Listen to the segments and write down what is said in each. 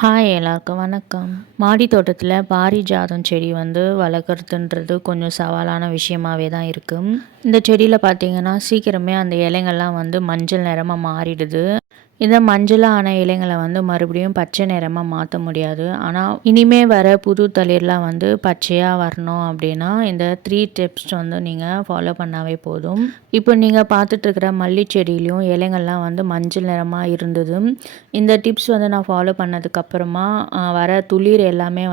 Hi எல்லாருக்கும் வணக்கம். மாடி தோட்டத்தில் பாரிஜாதம் செடி வளர்க்குறதுன்றது கொஞ்சம் சவாலான விஷயமாவே தான் இருக்குது. இந்த செடியில் பார்த்திங்கன்னா சீக்கிரமே அந்த இலைங்கள்லாம் மஞ்சள் நிறமாக மாறிடுது. இந்த மஞ்சளான இலைங்களை மறுபடியும் பச்சை நிறமாக மாற்ற முடியாது. ஆனால் இனிமே வர புது தளிர்லாம் பச்சையாக வரணும் அப்படின்னா இந்த 3 டிப்ஸ் நீங்கள் ஃபாலோ பண்ணாவே போதும். இப்போ நீங்கள் பார்த்துட்ருக்கிற மல்லி செடியிலையும் இலைங்கள்லாம் மஞ்சள் நிறமாக இருந்தது. இந்த டிப்ஸ் நான் ஃபாலோ பண்ணதுக்கப்புறமா வர துளிர் எல்லாமே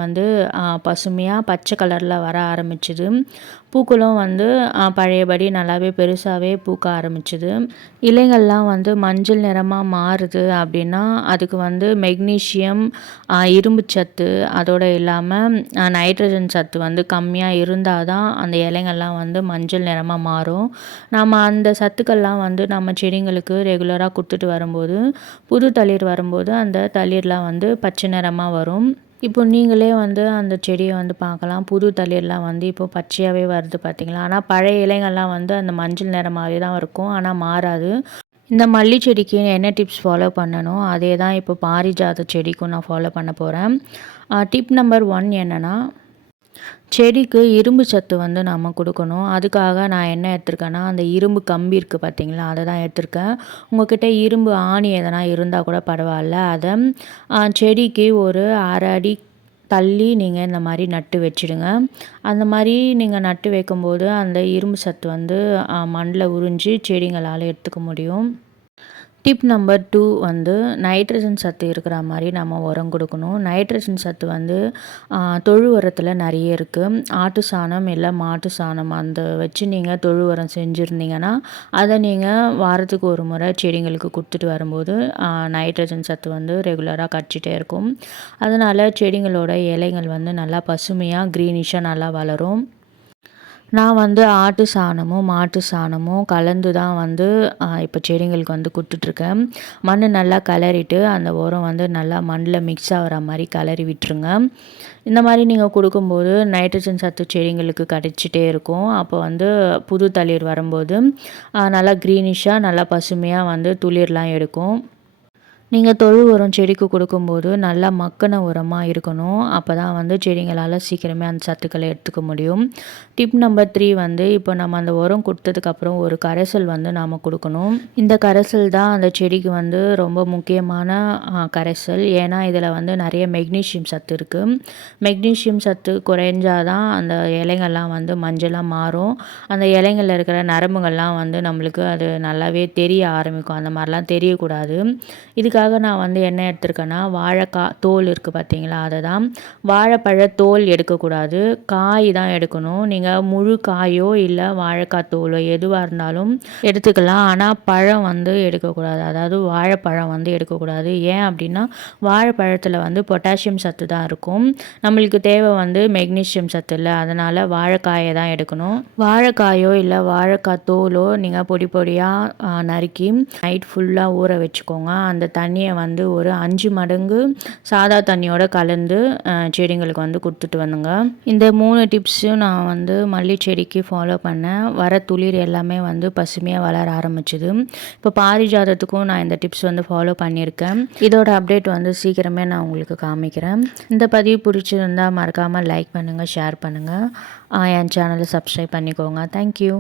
பசுமையாக பச்சை கலரில் வர ஆரம்பிச்சுது. பூக்களும் பழையபடி நல்லாவே பெருசாகவே பூக்க ஆரம்பிச்சுது. இலைகள்லாம் மஞ்சள் நிறமாக மாறுது அப்படின்னா அதுக்கு மெக்னீஷியம், இரும்பு சத்து, அதோடு இல்லாமல் நைட்ரஜன் சத்து கம்மியாக இருந்தால் தான் அந்த இலைங்கள்லாம் மஞ்சள் நிறமாக மாறும். நம்ம அந்த சத்துக்கள்லாம் நம்ம செடிங்களுக்கு ரெகுலராக கொடுத்துட்டு வரும்போது புது தளிர் வரும்போது அந்த தளிர்லாம் பச்சை நிறமாக வரும். இப்போ நீங்களே அந்த செடியை பார்க்கலாம். புது தளிர்லாம் இப்போ பச்சையாகவே வருது பார்த்திங்களா. ஆனால் பழைய இலைகள்லாம் அந்த மஞ்சள் நிறமாகவே தான் இருக்கும், ஆனால் மாறாது. இந்த மல்லி செடிக்கு என்ன டிப்ஸ் ஃபாலோ பண்ணணும் அதே தான் இப்போ பாரிஜாத செடிக்கும் நான் ஃபாலோ பண்ண போகிறேன். டிப் நம்பர் 1 என்னென்னா, செடிக்கு இரும்பு சத்து நம்ம கொடுக்கணும். அதுக்காக நான் என்ன எடுத்திருக்கேன்னா, அந்த இரும்பு கம்பி இருக்குது பார்த்திங்களா, அதை தான் எடுத்திருக்கேன். உங்கள்கிட்ட இரும்பு ஆணி எதனா இருந்தால் கூட பரவாயில்ல. அதை செடிக்கு ஒரு 1/2 அடி தள்ளி நீங்கள் இந்த மாதிரி நட்டு வச்சுடுங்க. அந்த மாதிரி நீங்கள் நட்டு வைக்கும்போது அந்த இரும்பு சத்து மண்ணில் உறிஞ்சி செடிங்களால் எடுத்துக்க முடியும். டிப் நம்பர் 2 நைட்ரஜன் சத்து இருக்கிற மாதிரி நம்ம உரம் கொடுக்கணும். நைட்ரஜன் சத்து தொழு உரத்தில் நிறைய இருக்குது. ஆட்டு சாணம் இல்லை மாட்டு சாணம் வச்சு நீங்கள் தொழு உரம் செஞ்சுருந்தீங்கன்னா அதை நீங்கள் வாரத்துக்கு ஒரு முறை செடிங்களுக்கு கொடுத்துட்டு வரும்போது நைட்ரஜன் சத்து ரெகுலராக கிடச்சிட்டே இருக்கும். அதனால் செடிங்களோட இலைகள் நல்லா பசுமையாக க்ரீனிஷாக நல்லா வளரும். நான் ஆட்டு சாணமும் மாட்டு சாணமும் கலந்து தான் இப்போ செடிங்களுக்கு கொடுத்துட்ருக்கேன். மண் நல்லா கிளறிட்டு அந்த உரம் நல்லா மண்ணில் மிக்ஸ் ஆகிற மாதிரி கிளறி விட்டுருங்க. இந்த மாதிரி நீங்கள் கொடுக்கும்போது நைட்ரஜன் சத்து செடிங்களுக்கு கிடச்சிட்டே இருக்கும். அப்போ புது தளிர் வரும்போது நல்லா க்ரீனிஷாக நல்லா பசுமையாக துளிர்லாம் எடுக்கும். நீங்கள் தொழு உரம் செடிக்கு கொடுக்கும்போது நல்லா மக்கின உரமாக இருக்கணும். அப்போ தான் செடிங்களால் சீக்கிரமே அந்த சத்துக்களை எடுத்துக்க முடியும். டிப் நம்பர் 3 இப்போ நம்ம அந்த உரம் கொடுத்ததுக்கப்புறம் ஒரு கரைசல் நாம் கொடுக்கணும். இந்த கரைசல் தான் அந்த செடிக்கு ரொம்ப முக்கியமான கரைசல். ஏன்னா இதில் நிறைய மெக்னீஷியம் சத்து இருக்குது. மெக்னீஷியம் சத்து குறைஞ்சாதான் அந்த இலைங்கள்லாம் மஞ்சளாக மாறும். அந்த இலைங்களில் இருக்கிற நரம்புகள்லாம் நம்மளுக்கு அது நல்லாவே தெரிய ஆரம்பிக்கும். அந்த மாதிரிலாம் தெரியக்கூடாது. இதுக்காக நான் என்ன எடுத்திருக்கேன்னா, வாழைக்காய் தோல் இருக்குது பார்த்தீங்களா, அதை தான். வாழைப்பழ தோல் எடுக்கக்கூடாது, காய் தான் எடுக்கணும். நீங்கள் முழு காயோ இல்லை வாழைக்காய் தோலோ எதுவாக இருந்தாலும் எடுத்துக்கலாம். ஆனால் பழம் எடுக்கக்கூடாது, அதாவது வாழைப்பழம் எடுக்கக்கூடாது. ஏன் அப்படின்னா வாழைப்பழத்தில் பொட்டாசியம் சத்து தான் இருக்கும். நம்மளுக்கு தேவை மெக்னீஷியம் சத்து இல்லை. அதனால் வாழைக்காயை தான் எடுக்கணும். வாழைக்காயோ இல்லை வாழைக்காய் தோலோ நீங்கள் பொடி பொடியாக நறுக்கி நைட் ஃபுல்லாக ஊற வச்சுக்கோங்க. அந்த தண்ணியை ஒரு 5 மடங்கு சாதா தண்ணியோட கலந்து செடிங்களுக்கு கொடுத்துட்டு வந்துங்க. இந்த 3 டிப்ஸும் நான் மல்லி செடிக்கு ஃபாலோ பண்ணேன். வர துளிர் எல்லாமே பசுமையாக வளர ஆரம்பிச்சுது. இப்போ பாரிஜாதத்துக்கும் நான் இந்த டிப்ஸ் ஃபாலோ பண்ணியிருக்கேன். இதோட அப்டேட் சீக்கிரமே நான் உங்களுக்கு காமிக்கிறேன். இந்த பதிவு பிடிச்சிருந்தால் மறக்காமல் லைக் பண்ணுங்கள், ஷேர் பண்ணுங்கள், என் சேனலை சப்ஸ்கிரைப் பண்ணிக்கோங்க. தேங்க்யூ.